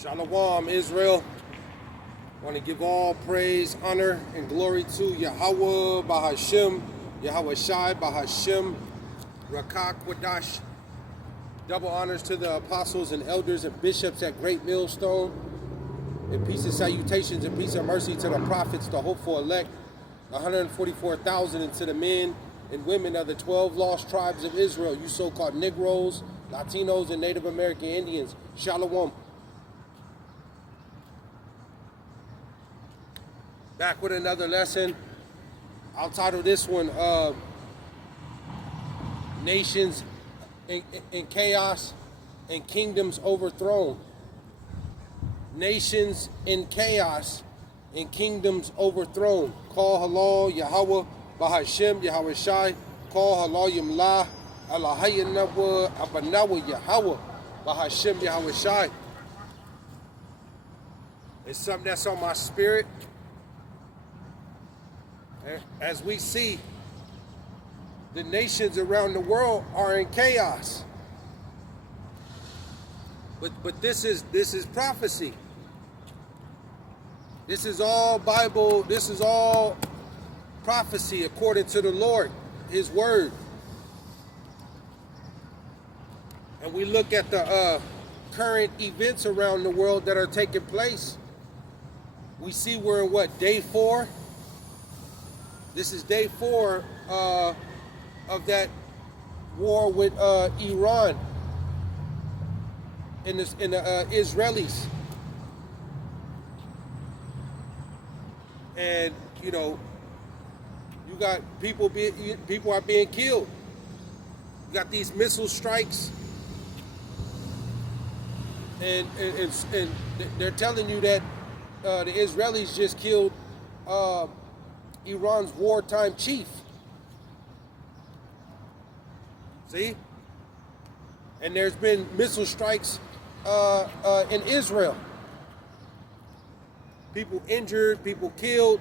Shalom, Israel. I want to give all praise, honor, and glory to YAHAWAH, BAHASHAM, YAHAWASHI, BAHASHAM, Rakak, Wadash. Double honors to the apostles and elders and bishops at Great Millstone. And peace and salutations and peace and mercy to the prophets, the hopeful elect, 144,000, and to the men and women of the 12 lost tribes of Israel, you so-called Negroes, Latinos, and Native American Indians. Shalom. Back with another lesson. I'll title this one, Nations in Chaos and Kingdoms Overthrown. Nations in Chaos and Kingdoms Overthrown. Call halal, Yahawah, BAHASHAM, YAHAWASHI, call halal, Yamlah, Allahayanawa, Abanawa, Yahawah, BAHASHAM, YAHAWASHI. It's something that's on my spirit. As we see, the nations around the world are in chaos. But this is prophecy. This is all Bible. This is all prophecy according to the Lord, His word. And we look at the current events around the world that are taking place. We see we're in what, day 4? This is day 4 of that war with Iran and the Israelis. And you know, you got people are being killed. You got these missile strikes, and they're telling you that the Israelis just killed Iran's wartime chief. See? And there's been missile strikes in Israel. People injured, people killed.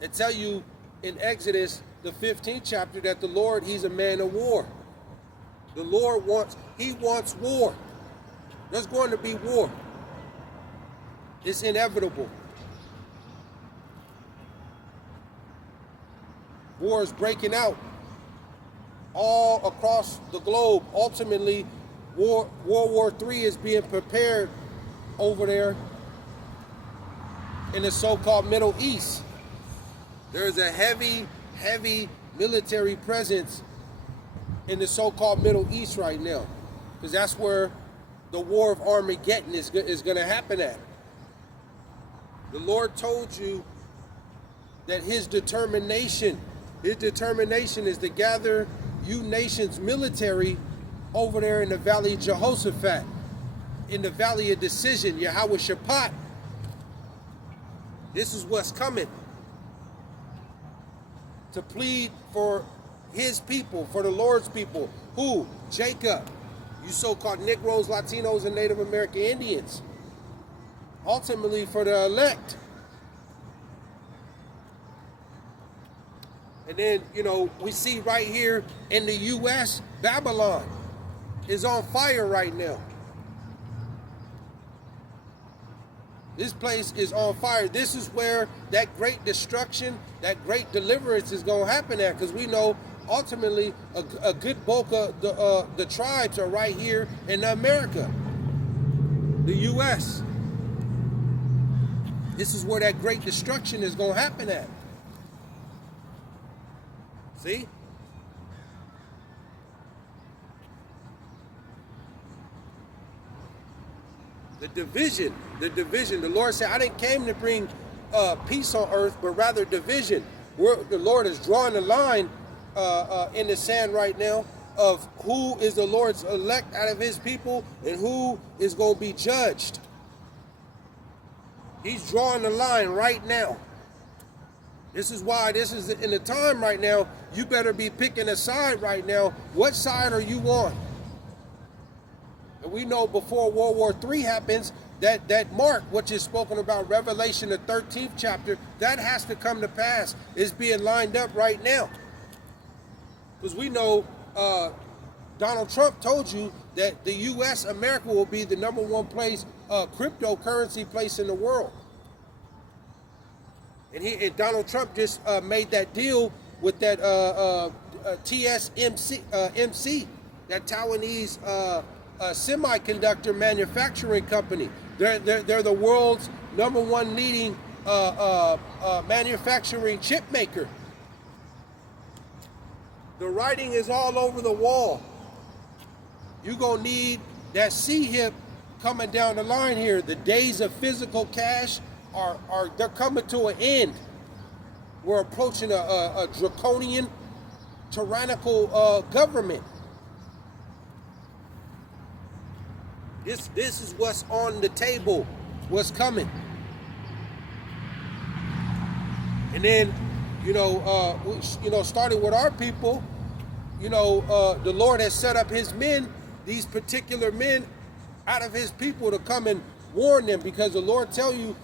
They tell you in Exodus, the 15th chapter, that the Lord, He's a man of war. The Lord He wants war. There's going to be war. It's inevitable. War is breaking out all across the globe. Ultimately, World War III is being prepared over there in the so-called Middle East. There is a heavy military presence in the so-called Middle East right now, because that's where the war of Armageddon is going to happen at. The Lord told you that His determination is to gather you nations military over there in the valley of Jehoshaphat, in the valley of decision, Yahawah. This is what's coming. To plead for His people, for the Lord's people. Who? Jacob. You so-called Negroes, Latinos, and Native American Indians. Ultimately for the elect. And then, you know, we see right here in the U.S., Babylon is on fire right now. This place is on fire. This is where that great destruction, that great deliverance is going to happen at, because we know ultimately a good bulk of the tribes are right here in America, the U.S. This is where that great destruction is going to happen at. See? The division. The Lord said, I didn't came to bring peace on earth, but rather division. The Lord is drawing a line in the sand right now of who is the Lord's elect out of His people and who is going to be judged. He's drawing the line right now. This is why this is in the time right now. You better be picking a side right now. What side are you on? And we know before World War III happens, that mark, which is spoken about Revelation, the 13th chapter, that has to come to pass. It's being lined up right now. Because we know Donald Trump told you that the U.S., America, will be the #1 place, cryptocurrency place in the world. And Donald Trump just made that deal with that TSMC, that Taiwanese semiconductor manufacturing company. They're the world's #1 leading manufacturing chip maker. The writing is all over the wall. You're gonna need that C-hip coming down the line here. The days of physical cash they're coming to an end. We're approaching a draconian, tyrannical government. This is what's on the table, what's coming. And then, starting with our people, the Lord has set up his men, these particular men, out of his people to come and warn them, because the Lord tell you,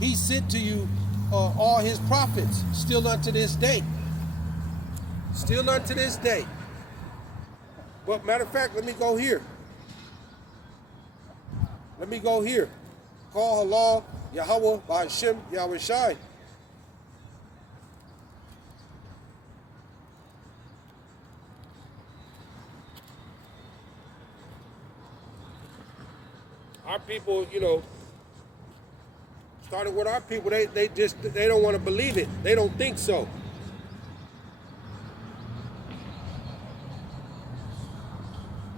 he sent to you all his prophets, still unto this day. Still unto this day. But matter of fact, let me go here. Call Allah, YAHAWAH, BAHASHAM, YAHAWASHI. Our people, started with our people, they don't want to believe it. They don't think so.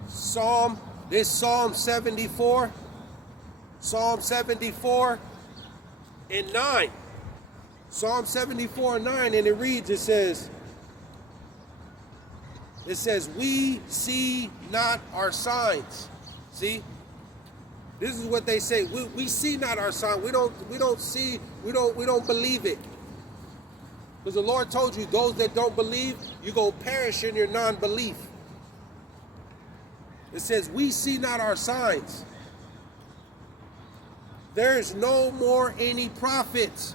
Psalm 74. Psalm 74 and 9. Psalm 74 and 9, and it reads, it says, we see not our signs. See? This is what they say. We see not our sign. We don't believe it. Because the Lord told you, those that don't believe, you go perish in your non-belief. It says, we see not our signs. There's no more any prophets.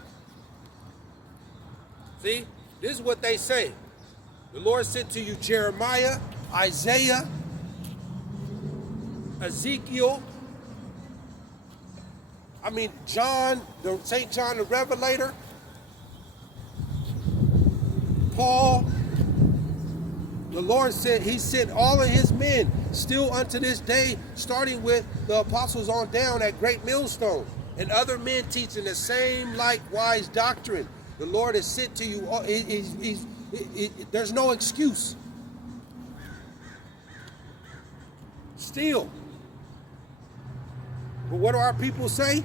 See? This is what they say. The Lord said to you, Jeremiah, Isaiah, Ezekiel, John, St. John the Revelator, Paul. The Lord said he sent all of his men still unto this day, starting with the apostles on down at Great Millstone, and other men teaching the same likewise doctrine. The Lord has sent to you, there's no excuse. Still. But what do our people say?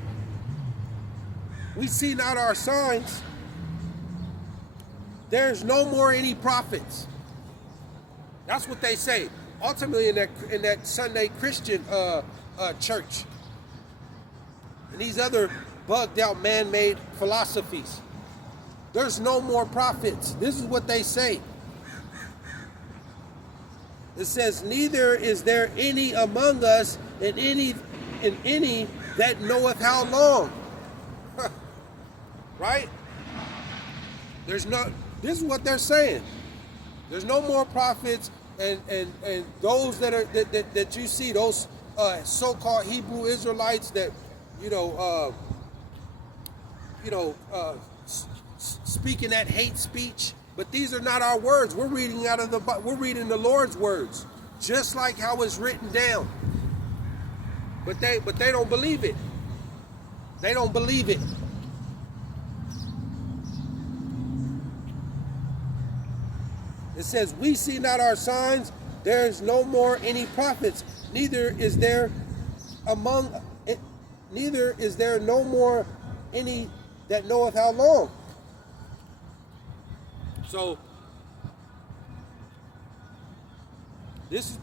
We see not our signs. There's no more any prophets. That's what they say. Ultimately, in that Sunday Christian church, and these other bugged out man-made philosophies. There's no more prophets. This is what they say. It says, neither is there any among us, and any that knoweth how long. Right? This is what they're saying. There's no more prophets, and those that you see, those so-called Hebrew Israelites that speaking that hate speech. But these are not our words. We're reading we're reading the Lord's words, just like how it's written down. But they don't believe it. They don't believe it. It says, we see not our signs, there is no more any prophets, neither is there no more any that knoweth how long. So this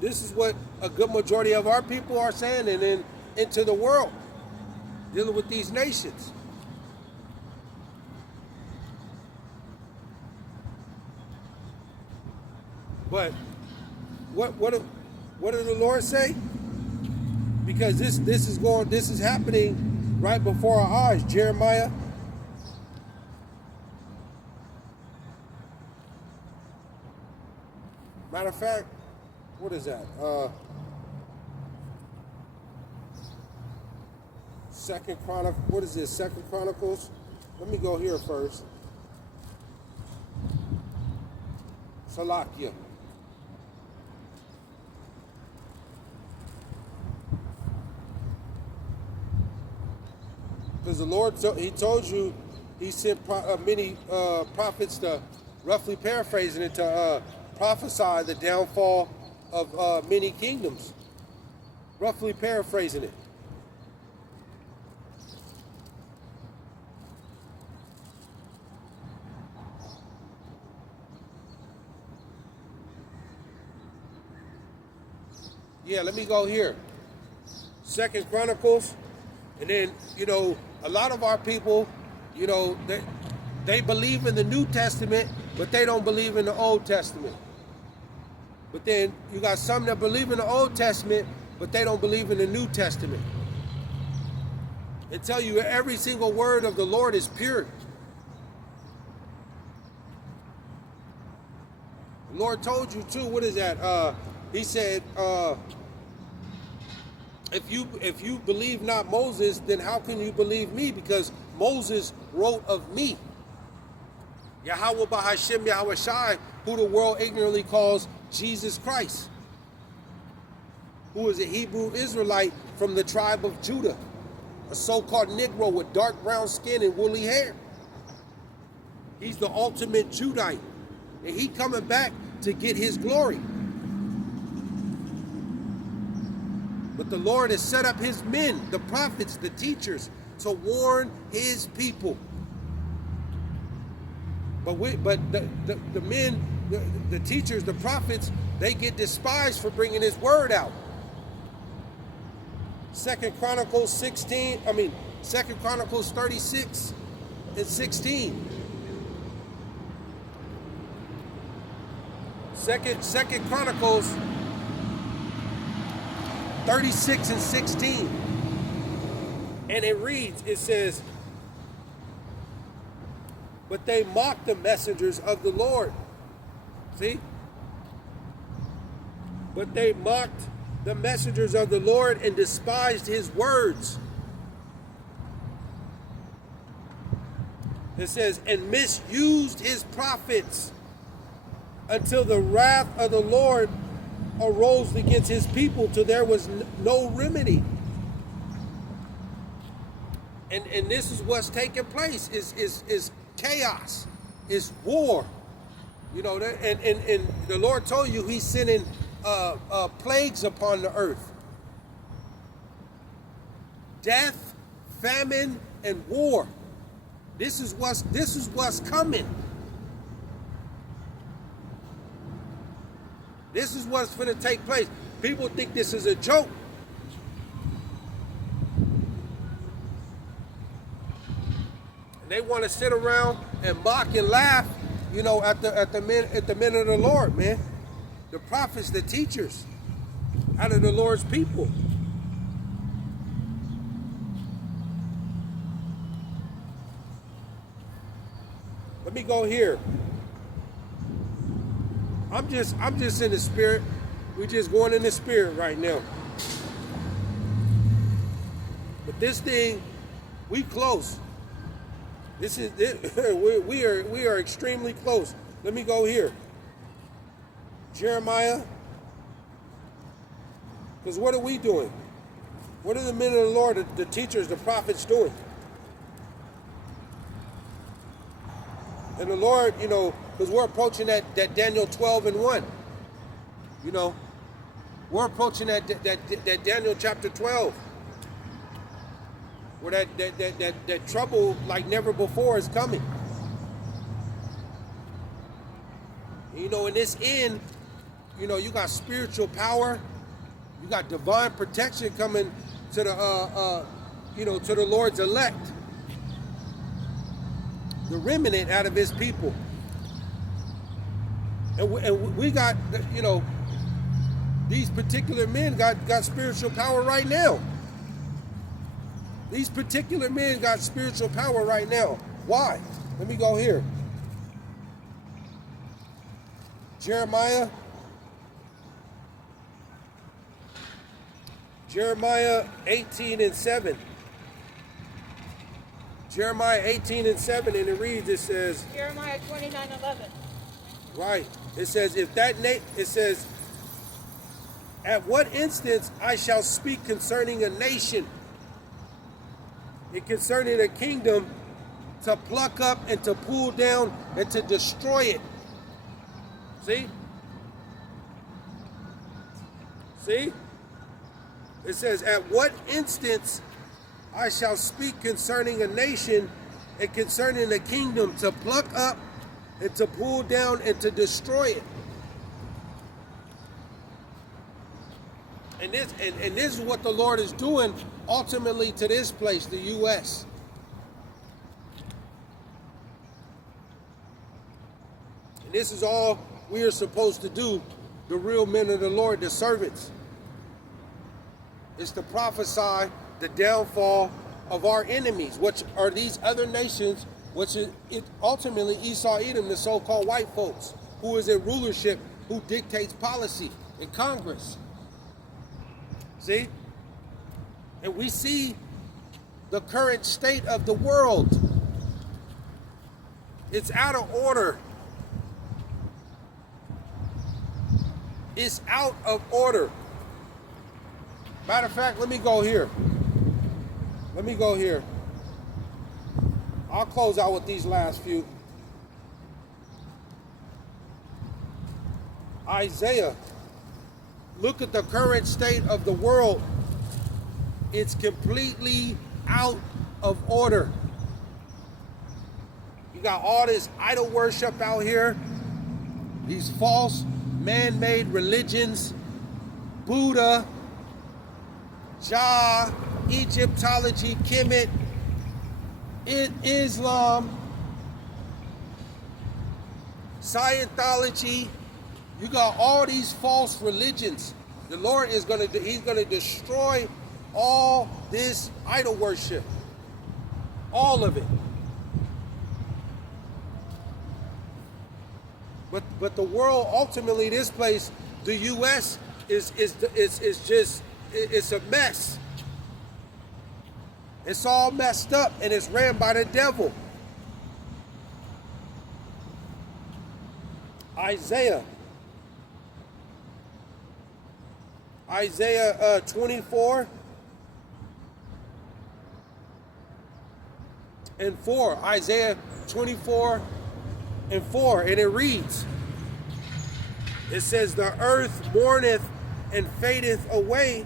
is what a good majority of our people are saying, and then into the world, dealing with these nations. But what did the Lord say? Because this is happening right before our eyes. Jeremiah. Matter of fact, what is that? Second Chronicle. What is this? Second Chronicles. Let me go here first. Salakia. Because the Lord, he told you, he sent many prophets to, roughly paraphrasing it, to prophesy the downfall of many kingdoms. Roughly paraphrasing it. Yeah, let me go here. Second Chronicles, and then, you know, a lot of our people, you know, they believe in the New Testament, but they don't believe in the Old Testament. But then you got some that believe in the Old Testament, but they don't believe in the New Testament. They tell you every single word of the Lord is pure. The Lord told you too, what is that? He said, if you believe not Moses, then how can you believe me? Because Moses wrote of me. YAHAWAH BAHASHAM YAHAWASHI, who the world ignorantly calls Jesus Christ, who is a Hebrew Israelite from the tribe of Judah, a so-called Negro with dark brown skin and woolly hair. He's the ultimate Judite, and he coming back to get his glory. But the Lord has set up his men, the prophets, the teachers, to warn his people. But the men, the teachers, the prophets, they get despised for bringing his word out. Second Chronicles 36 and 16. Second Chronicles 36 and 16. And it reads, it says, but they mocked the messengers of the Lord. See? But they mocked the messengers of the Lord and despised his words. It says, and misused his prophets until the wrath of the Lord arose against his people till there was no remedy. And this is what's taking place, is chaos, is war. You know, and the Lord told you he's sending plagues upon the earth. Death, famine, and war. This is what's coming. This is what's going to take place. People think this is a joke. And they want to sit around and mock and laugh, you know, at the men of the Lord, man. The prophets, the teachers, out of the Lord's people. Let me go here. I'm just in the spirit. We're just going in the spirit right now. But this thing, we close. This is it. We are extremely close. Let me go here. Jeremiah. Because what are we doing? What are the men of the Lord, the teachers, the prophets doing? And the Lord, you know, because we're approaching that Daniel 12 and 1. You know, we're approaching that Daniel chapter 12. Where that trouble like never before is coming. You know, in this end, you know, you got spiritual power, you got divine protection coming to the you know, to the Lord's elect, the remnant out of his people. And we got, you know, these particular men got spiritual power right now. These particular men got spiritual power right now. Why? Let me go here. Jeremiah Jeremiah 18:7. Jeremiah 18:7, and it reads, it says, Jeremiah 29:11. right, it says, it says, at what instance I shall speak concerning a nation and concerning a kingdom, to pluck up and to pull down and to destroy it. See? See? It says, at what instance I shall speak concerning a nation and concerning a kingdom, to pluck up and to pull down and to destroy it. And this is what the Lord is doing ultimately to this place, the U.S. And this is all we are supposed to do, the real men of the Lord, the servants. It's to prophesy the downfall of our enemies, which are these other nations, which is ultimately Esau, Edom, the so-called white folks, who is in rulership, who dictates policy in Congress. See? And we see the current state of the world. It's out of order. It's out of order. Matter of fact, let me go here. Let me go here. I'll close out with these last few. Isaiah. Look at the current state of the world. It's completely out of order. You got all this idol worship out here. These false man-made religions. Buddha, Jah, Egyptology, Kemet, Islam, Scientology. You got all these false religions. The Lord is He's gonna destroy all this idol worship. All of it. But the world, ultimately, this place, the U.S. is just, it's a mess. It's all messed up, and it's ran by the devil. Isaiah 24 and 4. Isaiah 24 and 4, and it reads, it says, the earth mourneth and fadeth away,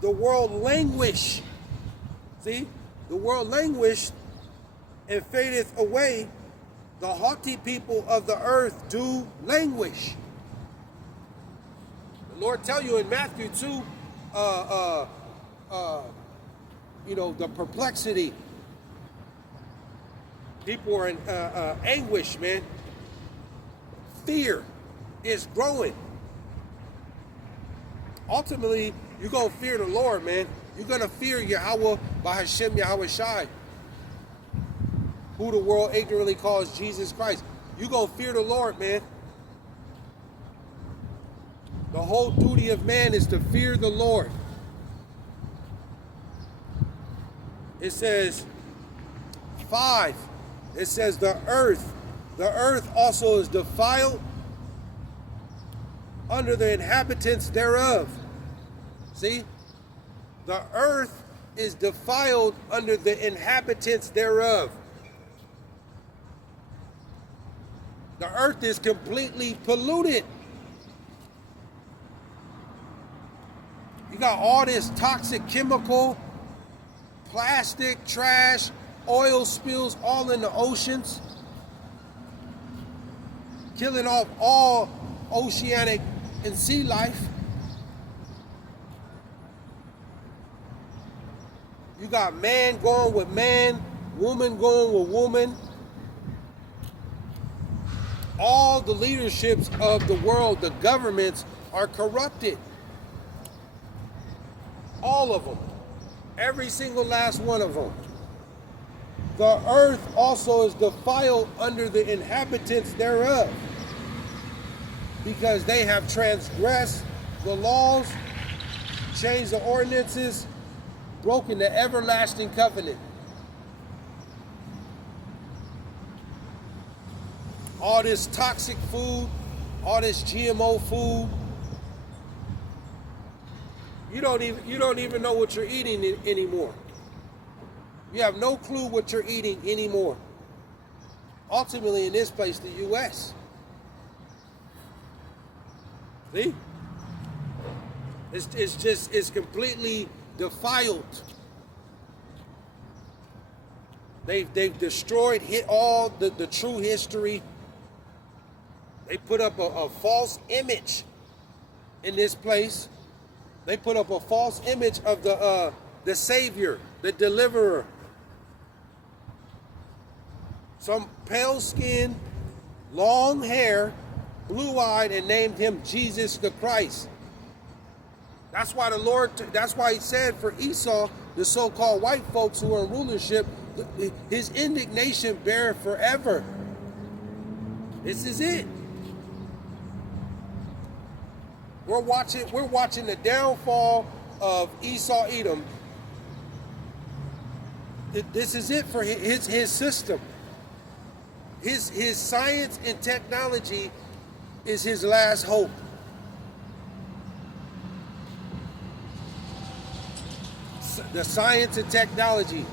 the world languish. See, the world languished and fadeth away, the haughty people of the earth do languish. The Lord tell you in Matthew 2, the perplexity. People are in anguish, man. Fear is growing. Ultimately, you're going to fear the Lord, man. You're going to fear Yahawah, BAHASHAM, YAHAWASHI, who the world ignorantly calls Jesus Christ. You're going to fear the Lord, man. The whole duty of man is to fear the Lord. It says, 5, it says the earth also is defiled under the inhabitants thereof. See? The earth is defiled under the inhabitants thereof. The earth is completely polluted. You got all this toxic chemical, plastic, trash, oil spills all in the oceans, killing off all oceanic and sea life. You got man going with man, woman going with woman. All the leaderships of the world, the governments, are corrupted. All of them. Every single last one of them. The earth also is defiled under the inhabitants thereof, because they have transgressed the laws changed the ordinances, broken the everlasting covenant. All this toxic food, all this GMO food. You don't even know what you're eating anymore. You have no clue what you're eating anymore. Ultimately, in this place, the U.S. See? It's completely defiled. They've destroyed all the true history. They put up a false image in this place. They put up a false image of the Savior, the Deliverer. Some pale skin, long hair, blue-eyed, and named him Jesus the Christ. That's why that's why he said for Esau, the so-called white folks who are in rulership, his indignation beareth forever. This is it. We're watching the downfall of Esau Edom. This is it for his system. His science and technology is his last hope. The science and technology.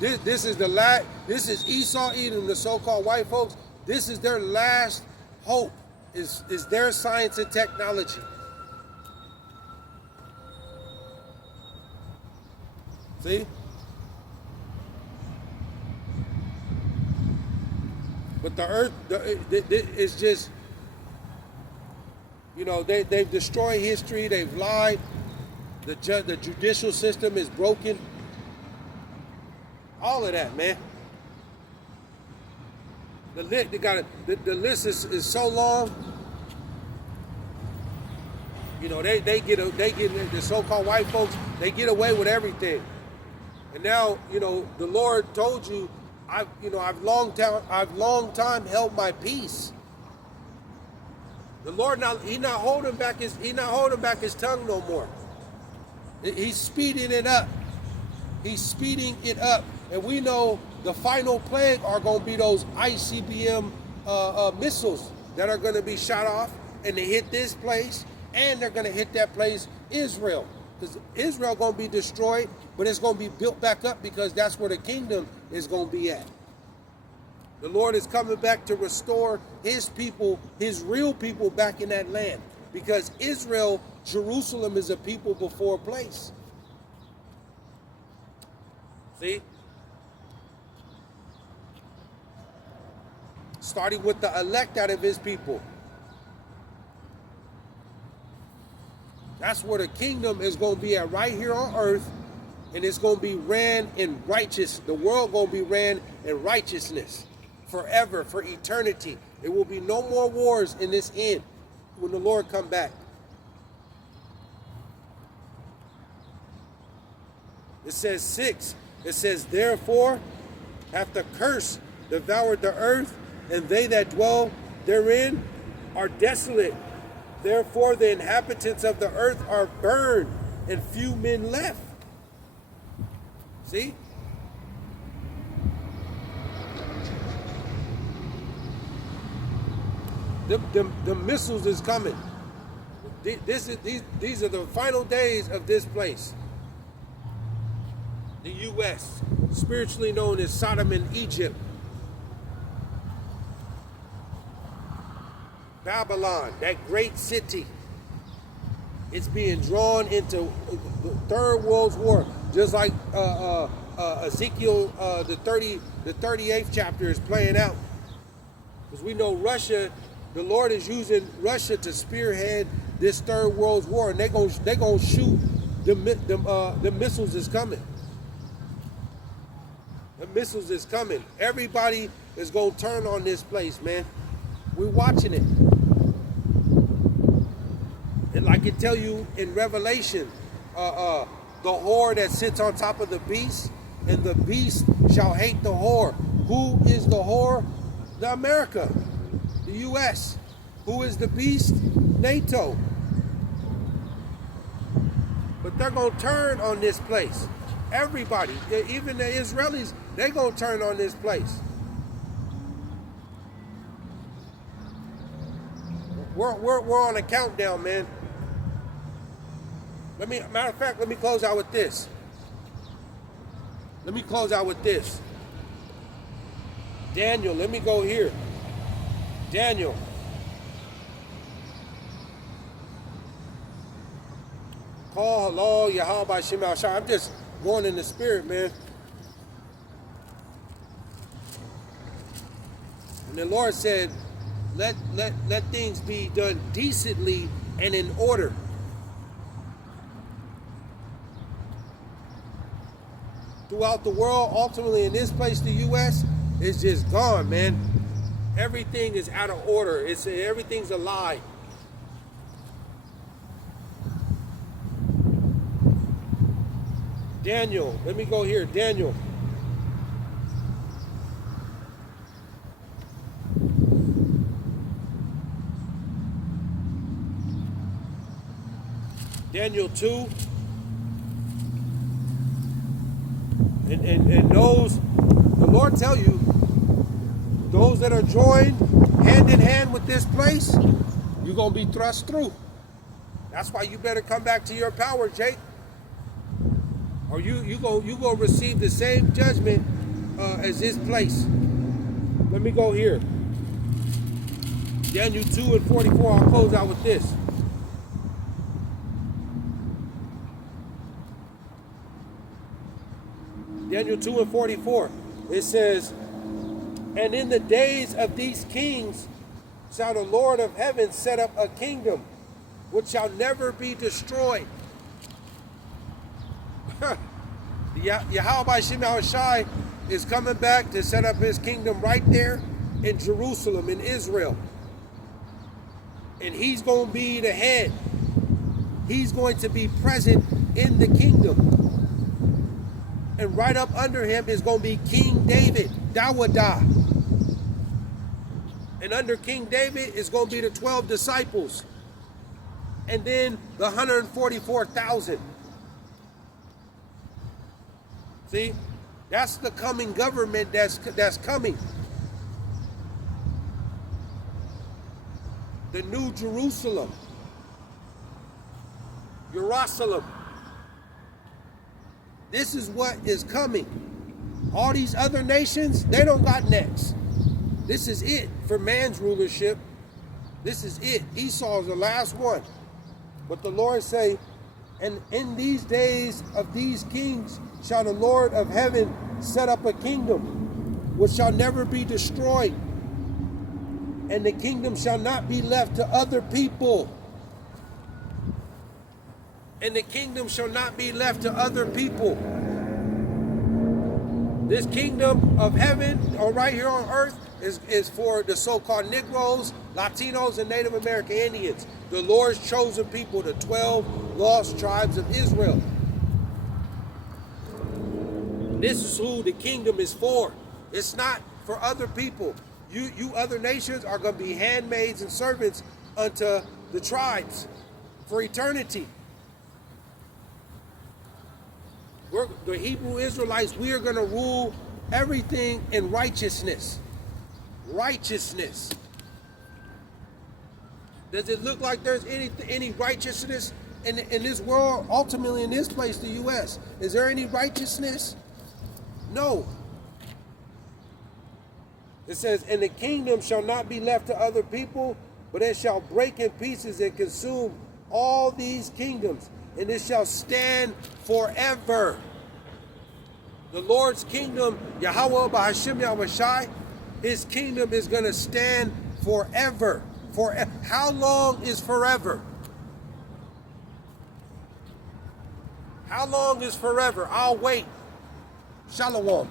This is Esau Edom, the so-called white folks. This is their last hope. Is their science and technology. See? But the earth is just, they've destroyed history, they've lied, the judicial system is broken. All of that, man. The list is so long. They get the so-called white folks, they get away with everything. And now, the Lord told you, I've long time held my peace. The Lord he's not holding back his tongue no more. He's speeding it up. He's speeding it up. And we know the final plague are going to be those ICBM missiles that are going to be shot off, and they hit this place, and they're going to hit that place, Israel. Because Israel going to be destroyed, but it's going to be built back up because that's where the kingdom is going to be at. The Lord is coming back to restore his people, his real people back in that land. Because Israel, Jerusalem is a people before a place. See? Starting with the elect out of his people. That's where the kingdom is going to be at, right here on earth. And it's going to be ran in righteousness. The world going to be ran in righteousness forever, for eternity. There will be no more wars in this end when the Lord come back. It says 6. It says, therefore hath the curse devoured the earth, and they that dwell therein are desolate. Therefore the inhabitants of the earth are burned, and few men left. See? The missiles is coming. These are the final days of this place. The U.S., spiritually known as Sodom and Egypt. Babylon, that great city, it's being drawn into the Third World War, just like Ezekiel, the 38th chapter is playing out. Because we know Russia, the Lord is using Russia to spearhead this Third World War, and they're gonna shoot the missiles is coming. The missiles is coming. Everybody is gonna turn on this place, man. We're watching it. And like it tell you in Revelation, the whore that sits on top of the beast, and the beast shall hate the whore. Who is the whore? The America, the U.S. Who is the beast? NATO. But they're going to turn on this place. Everybody, even the Israelis, they're going to turn on this place. We're on a countdown, man. Matter of fact, let me close out with this. Daniel, let me go here. Daniel. Call hello, YAHAWASHI. I'm just going in the spirit, man. And the Lord said, let things be done decently and in order. Throughout the world, ultimately in this place, the U.S., it's just gone, man. Everything is out of order. Everything's a lie. Daniel, let me go here. Daniel. Daniel 2. And those, the Lord tell you, those that are joined hand in hand with this place, you're going to be thrust through. That's why you better come back to your power, Jake. Or you go receive the same judgment as this place. Let me go here. Daniel 2 and 44, I'll close out with this. Daniel 2 and 44, it says, and in the days of these kings shall the Lord of heaven set up a kingdom which shall never be destroyed. YAHAWASHI is coming back to set up his kingdom right there in Jerusalem, in Israel. And he's going to be the head. He's going to be present in the kingdom. And right up under him is going to be King David, Dawadah. And under King David is going to be the 12 disciples. And then the 144,000. See, that's the coming government that's coming. The New Jerusalem. Jerusalem. This is what is coming. All these other nations, they don't got next. This is it for man's rulership. This is it. Esau is the last one. But the Lord say, and in these days of these kings shall the Lord of heaven set up a kingdom which shall never be destroyed. And the kingdom shall not be left to other people. And the kingdom shall not be left to other people. This kingdom of heaven, or right here on earth, is for the so-called Negroes, Latinos, and Native American Indians. The Lord's chosen people, the 12 lost tribes of Israel. This is who the kingdom is for. It's not for other people. You other nations are going to be handmaids and servants unto the tribes for eternity. The Hebrew Israelites, we are going to rule everything in righteousness. Righteousness. Does it look like there's any righteousness in this world? Ultimately, in this place, the U.S., is there any righteousness? No. It says, and the kingdom shall not be left to other people, but it shall break in pieces and consume all these kingdoms, and it shall stand forever. The Lord's kingdom, Yahawah, BAHASHAM, YAHAWASHI, his kingdom is going to stand forever. How long is forever? How long is forever? I'll wait. Shalom.